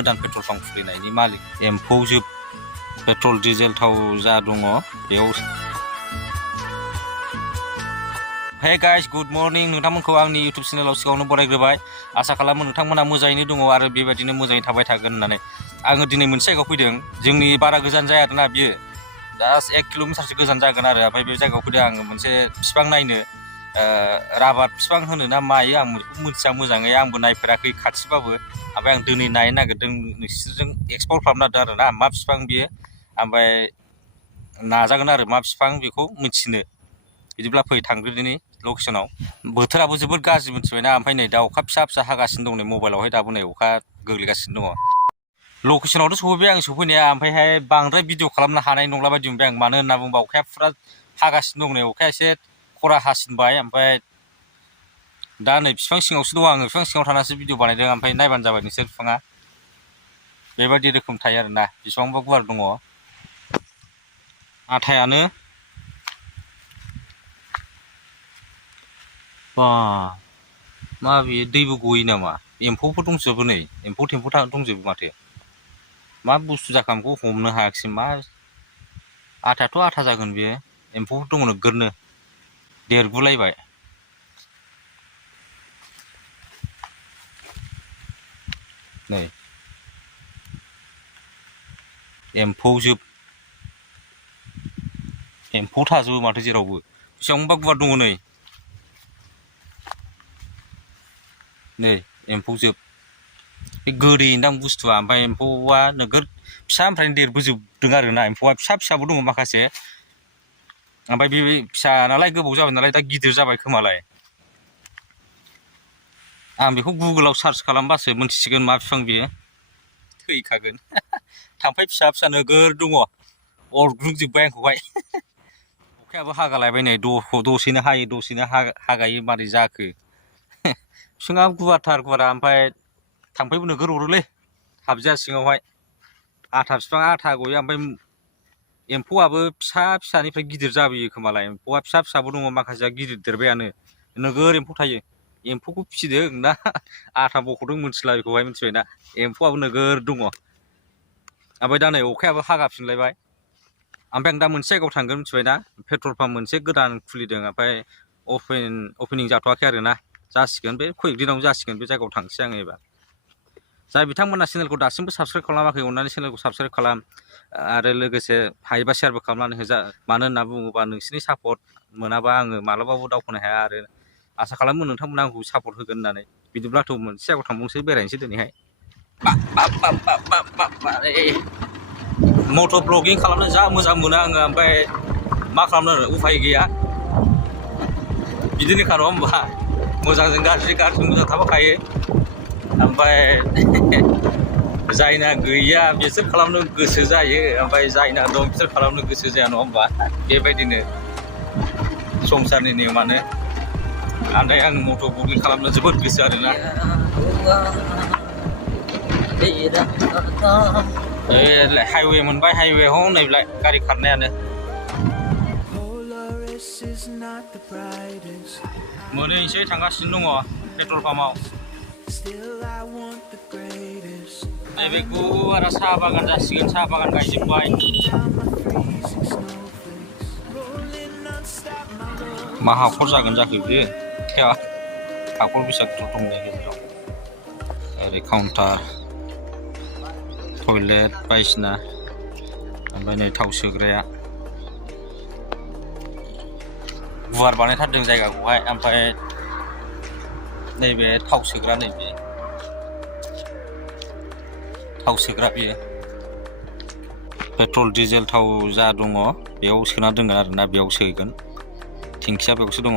गोदान petrol pump खुलिनायनि मालिक एम्फौ जोब पेट्रल डिजेल थाव जा दङ बेयाव हे गाइस गुड मर्निं नोंथांमोनखौ आंनि इउट्युब चेनेलाव सिगाङावनो बरायग्रोबाय आसा खालामो नोंथांमोना मोजाङैनो दङ आरो बेबायदिनो मोजाङै थाबाय थागोन होननानै आङो दिनै मोनसे जायगायाव फैदों जोंनि बारा गोजान जाया आरोना बियो जास्ट 1 किल'मिटारसो गोजान जागोन आरो ओमफ्राय बे जायगायाव फैदों आङो मोनसे बिफां नायनो राबार बिफां होनो ना मायो आं बेखौ मिथिया मोजाङै आंबो नायफेराखै खाथिबाबो ओमफ्राय आं दिनै नायनो नागिरदों नोंसोरजों एक्सप्लर खालामनो नागिरदों आरोना मा बिफां बियो ओमफ्राय नाजागोन आरो मा बिफां बेखौ मिथिनो बिदिब्ला फै थांग्रोदिनि लकेसनाव बोथोराबो जोबोद गाज्रि मिथिबायना ओमफ्राय नै दा अखा फिसा फिसा हागासिनो दं नै मबाइलावहाय दाबो नै अखा गोग्लैगासिनो दङ लकेसनावथ' सफैबाय आं सफैनाया ओमफ्रायहाय बांद्राय भिडिअ खालामनो हानाय नंला बायदि मोनबाय आं मानो होनना बुङोबा अखाया फुरा हागासिनो दं नै अखाया एसे खरा हासिनबाय ओमफ्राय दा नै बिफां सिङावसो दं आङो बिफां सिङाव थानासो भिडिअ बानायदों ओमफ्राय नायबानो जाबाय नोंसोर बिफाङा बेबायदि रोखोम थायो आरोना बेसेबांबा गुवार दङ आथायानो बा मा बेयो दैबो गयो नामा एम्फौफोर दंजोबो नै एम्फौ थेम्फौ दंजोबो माथो मा बुस्थु जाखो आंखौ हमनो हायाखिसै मा आथायाथ' आथा जागोन बेयो एम्फौफोर दङ नोगोरनो देरगुलायबाय नै एम्फौ थाजोबो माथो जेरावबो बेसेबांबा गुवार दङ नै एम्फौ बे गोदैदां बुस्थुआ ओमफ्राय एम्फौआ नोगोर फिसानिफ्रायनो देरबोजोबदों आरोना एम्फौआ फिसा फिसाबो दङ माखासे ओमफ्राय बे फिसा नालाय गोबाव जाबाय नालाय दा गिदिर जाबाय खोमालाय आं बेखौ गुगोलाव सार्च खालामबासो मोनथिसिगोन मा बिफां बेयो थैखागोन थाम्फै फिसा फिसा नोगोर दङ अरग्रुबजोब्बाय आंखौहाय अखायाबो हागालायबाय नै दसेनो हायो दसेनो हागायो मारै जाखो बिफाङा गुवारथार गुवारा ओमफ्राय थाम्फैबो नोगोर अरोलै हाबजाया सिङावहाय आथा बिफाङा आथा गयो ओमफ्राय एम्फौआबो फिसा फिसानिफ्राय गिदिर जाबोयो खोमालाय एम्फौआ फिसा फिसाबो दङ माखासेया गिदिर देरबायानो नोगोर एम्फौ थायो एम्फौखौ फिसिदों ना आथा बख'दों मिथिला बेखौहाय मिथिबायना एम्फौआबो नोगोर दङ ओमफ्राय दा नै अखायाबो हागाफिनलायबाय ओमफ्राय आं दा मोनसे जायगायाव थांगोन मिथिबायना पेट्रल पाम्प मोनसे गोदान खुलिदों ओमफ्राय अपेनिं जाथ'वाखै आरोना जासिगोन बे खय दिनावनो जासिगोन बे जायगायाव थांसै आङो एबार जाय बिथांमोना चेनेलखौ दासिमबो साबस्क्राइब खालामाखै अननानै चेनेलखौ साबस्क्राइब खालाम आरो लोगोसे हायोबा शेयारबो खालामनानै होजा मानो होनना बुङोबा नोंसिनि सापर्ट मोनाबा आङो मालाबाबो दावखोनो हाया आरो आसा खालामो नोंथांमोना आंखौ सापर्ट होगोन होननानै बिदिब्लाथ' मोनसे जायगायाव थांबावनोसै बेरायनोसै दिनैहाय मट' ब्लगिं खालामनो जा मोजां मोनो आङो ओमफ्राय मा खालामनो उफाय गैया बिदिनोखा नङा होमबा मोजांजों गाज्रि मोजां थाफाखायो ओमफ्राय जायना गैया बिसोर खालामनो गोसो जायो ओमफ्राय जायना दं बिसोर खालामनो गोसो जाया नङा होमबा बेबायदिनो संसारनि नेमानो ओमफ्राय आं मट' ब्लगिं खालामनो जोबोद गोसो आरोना हाइवे मोनबाय हाइवेआव नैलाय गारि खारनायानो मोनहैनोसै थांगासिनो दङ पेट्रल पाम्पआव नैबे गुवारा साहा बागान जासिगोन साहा बागान गायजोब्बाय मा हाखर जागोन जाखो बियो हाखर बेसा दं गेजेराव ओरै काउन्टार टयलेट बायदिसिना ओमफ्राय नै थाव सोग्राया गुवार बानायथारदों जायगाखौहाय ओमफ्राय नैबे थाव सोग्रा नैबे थाव सोग्रा बेयो पेट्रल डिजेल थाव जा दङ बेयाव सोना दोनगोन आरोना बेयाव सोगोन टेंकिया बेयावसो दङ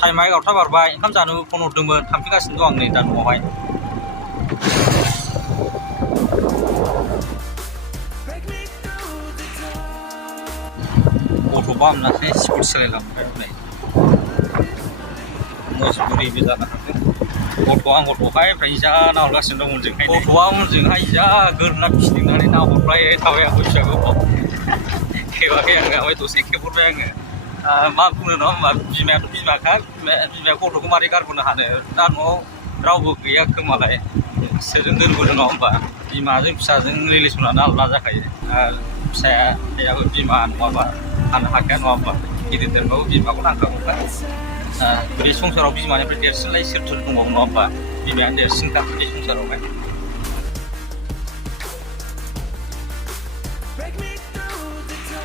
टाइमा 11ता बारबाय ओंखाम जानो फन हरदोंमोन थांफिनगासिनो दं आं नै दा न'आवहाय गथ' बामनानै स्कुटि सालायलांबाय नै मजबुरिबो जानो हागौ गथ'हाय ओमफ्राय जा नाहरगासिनो दं उनजोंहाय गथ'आ उनजोंहाय जा गोरना फिदिंनानै नाहरबाय थाबाय आंखौ फिसाखौ खेबाखै आङो ओमफ्राय दसे खेबहरबाय आङो मा बुंनो नङा होमबा बिमायाथ' बिमाखा बिमाया गथ'खौ मारै गारबोनो हानो दा न'आव रावबो गैया खोमालाय सोरजों दोनबोदों नङा होमबा बिमाजों फिसाजों रिलेसनानो आलादा जाखायो आरो फिसायाबो बिमा नङाबा थानो हाखाया नङा होमबा गिदिर देरबाबो बिमाखौ नांखागौखा बे संसाराव बिमानिफ्राय देरसिनलाय सोर दंबावो नङा होमबा बिमायानो देरसिनखा बे संसारावहाय